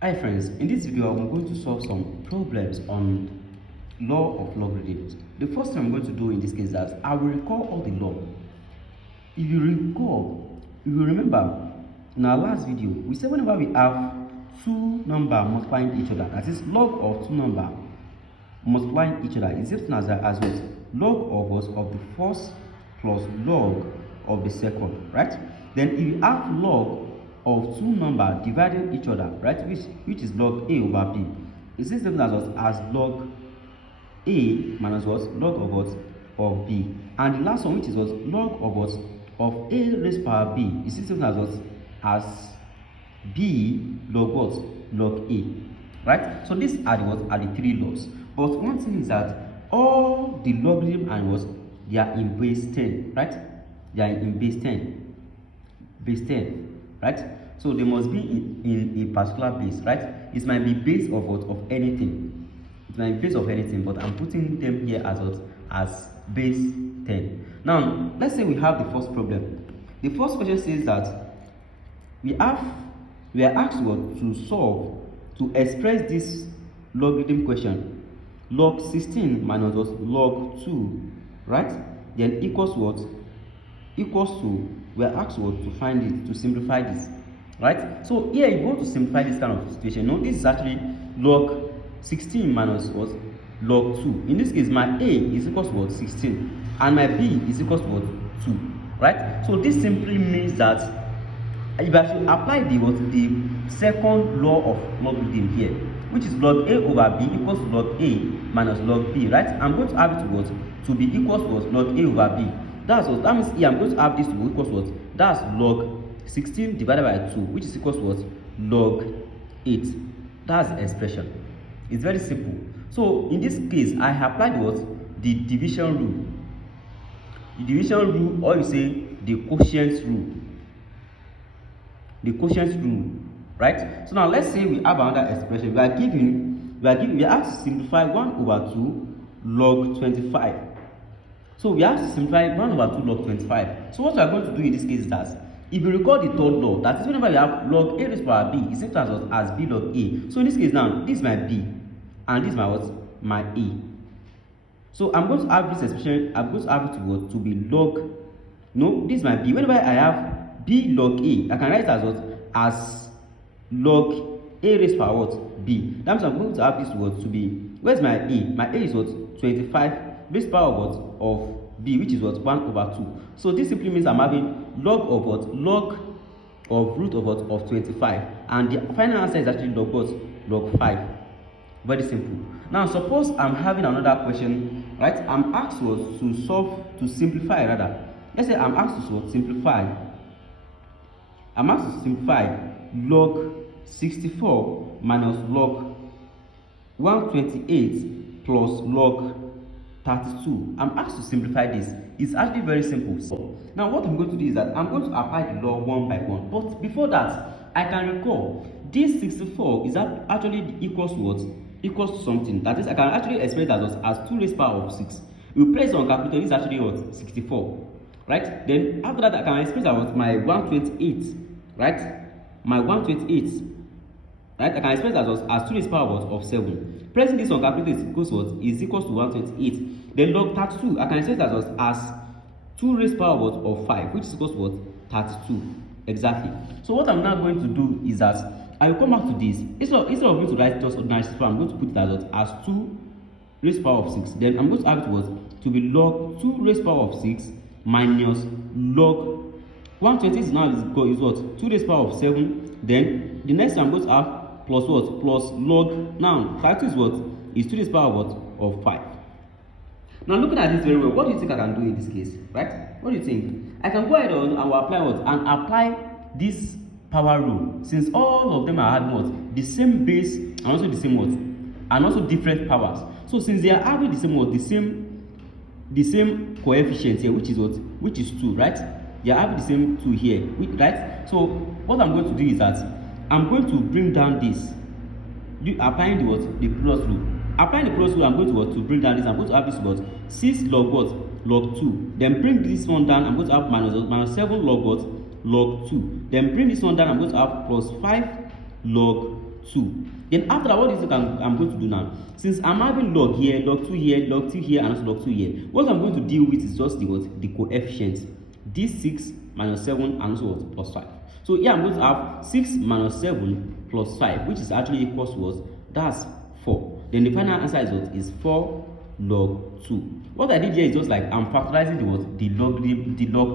Hi friends, in this video I'm going to solve some problems on law of logarithms. The first thing I'm going to do in this case is that I will recall all the law. If you recall, you will remember in our last video we said whenever we have two numbers multiplying each other, that is log of two numbers multiplying each other, is written as what? Log of the first plus log of the second, right? Then if you have log of two numbers dividing each other, right, which is log a over b, is this written as log a minus what? Log of what? Of b. And the last one, which is what? Log of what? Of a raised power b, is this written as what? As b log what? Log a, right? So these are the what? Are the three laws. But one thing is that all the logarithm and what? They are in base 10, right? They are in base 10. Base 10, right? So they must be in a particular base, right? It might be base of what? Of anything. It might be base of anything, but I'm putting them here as what? As base 10. Now, let's say we have the first problem. The first question says that we are asked what? To solve, to express this logarithm question. Log 16 minus what? Log 2, right? Then equals what? Equals to, we are asked what? To find it, to simplify this, right? So here, if you want to simplify this kind of situation, no, this is actually log 16 minus what? Log 2. In this case, my a is equals to what? 16, and my b is equals to what? 2, right? So this simply means that if I should apply the what? The second law of logarithm here, which is log a over b equals to log a minus log b, right? I'm going to have it to what? To be equals to what? Log a over b. That's what that means. Here I'm going to have this to be equals to what? That's log 16 divided by 2, which is equals to what? Log 8. That's the expression. It's very simple. So in this case, I applied what? The division rule. The division rule, or you say the quotient rule. The quotient rule, right? So now let's say we have another expression. We are asked to simplify 1 over 2 log 25. So we have to simplify 1 over 2 log 25. So what we are going to do in this case is that if you recall the third law, that is whenever we have log a raised power b is equal as b log a. So in this case now, this is my b and this is my what? My a. So I'm going to have this expression, I'm going to have it to what? To be log, no, this is my b. Whenever I have b log a, I can write it as what? As log a raised power what? B. That means I'm going to have this word to be, where's my a? My a is what? 25 raised power of what? Of b, which is what? 1 over 2. So this simply means I'm having log of what? Log of root of what? Of 25. And the final answer is actually log what? Log 5. Very simple. Now suppose I'm having another question, right? I'm asked what? To solve, to simplify rather. Let's say I'm asked to what? Simplify. I'm asked to simplify log 64 minus log 128 plus log 32. I'm asked to simplify this. It's actually very simple. So now what I'm going to do is that I'm going to apply the law one by one. But before that, I can recall this 64 is actually equals to what? Equals to something. That is, I can actually express that as 2 raised power of 6. We place on calculator, this is actually what? 64. Right? Then after that, I can express that as my 128. Right? My 128. Right? I can express that as 2 raised power of 7. Pressing this on calculator is equals to what? Is equals to 128. Then log 32, I can express that as 2 raised power of 5, which is equals to what? 32. Exactly. So what I'm now going to do is that I will come back to this. Instead of me to write just ordinary 64, I'm going to put it as 2 raised power of 6. Then I'm going to have it to be log 2 raised power of 6 minus log 120 is now is what? 2 raised power of 7. Then the next I'm going to have plus what? Plus log, now 32 is what? Is 2 raised power of what? Of 5. Now looking at this very well, what do you think I can do in this case? Right? What do you think? I can go ahead and I will apply what? And apply this power rule, since all of them are having what? The same base and also the same what? And also different powers. So since they are having the same what? The same coefficient here, which is what? Which is 2, right? They are having the same 2 here, right? So what I'm going to do is that I'm going to bring down this, applying the what? The plus rule. Applying the plus rule, I'm going to what? To bring down this. I'm going to have this what? 6 log what? Log 2. Then bring this one down. I'm going to have minus 7 log what? Log 2. Then bring this one down. I'm going to have plus 5 log 2. Then after that, what is it I'm going to do now? Since I'm having log here, log 2 here, log 2 here, and also log 2 here, what I'm going to deal with is just the what? The coefficients. This 6 minus 7 and also what? Plus 5. So here I'm going to have 6 minus 7 plus 5, which is actually equals to what? That's 4. Then the final answer is what? Is 4 log 2. What I did here is just like I'm factorizing the what? The log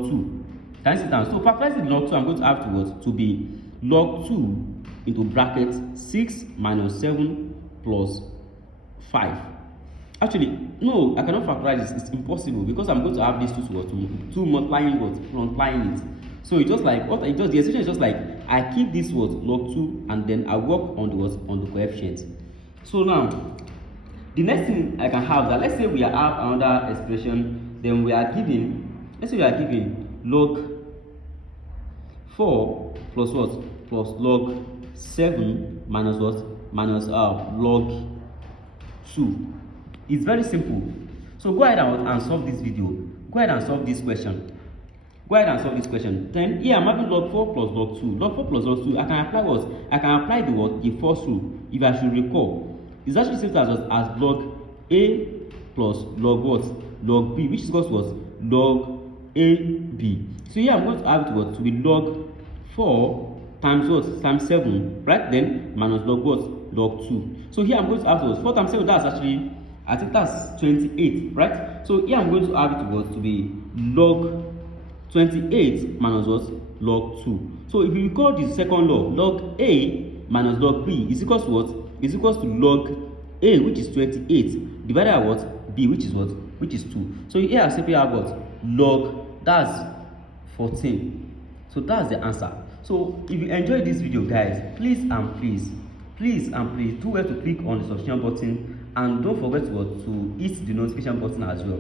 2. Can you see that? So factorizing the log 2, I'm going to have to what? To be log 2 into bracket 6 minus 7 plus 5. Actually, no, I cannot factorize this. It's impossible because I'm going to have these two multiplying what? Multiplying it. So it's just like what I just the expression is just like I keep this what? Log 2 and then I work on the what? On the coefficients. So now the next thing I can have that, let's say we have another expression, then we are given, let's say we are given log 4 plus what? Plus log 7 minus what? Minus log 2. It's very simple. So go ahead and solve this video. Go ahead and solve this question. Go ahead and solve this question. Then here I'm having log 4 plus log 2. Log 4 plus log 2, I can apply what? I can apply the what? The first rule. If I should recall, it's actually same as log A plus log what? Log B, which is equals to what? Log AB. So here I'm going to have it what? To be log 4 times what? Times 7, right? Then minus log what? Log 2. So here I'm going to have what? 4 times 7, that's actually, I think that's 28, right? So here I'm going to have it what? To be log 28 minus what? Log 2. So if you recall the second law, log A minus log B is equals to what? Is equals to log A, which is 28, divided by what? B, which is what? Which is 2. So here I simply have what? Log, that's 14. So that's the answer. So if you enjoyed this video, guys, please do well to click on the subscription button and don't forget to hit the notification button as well.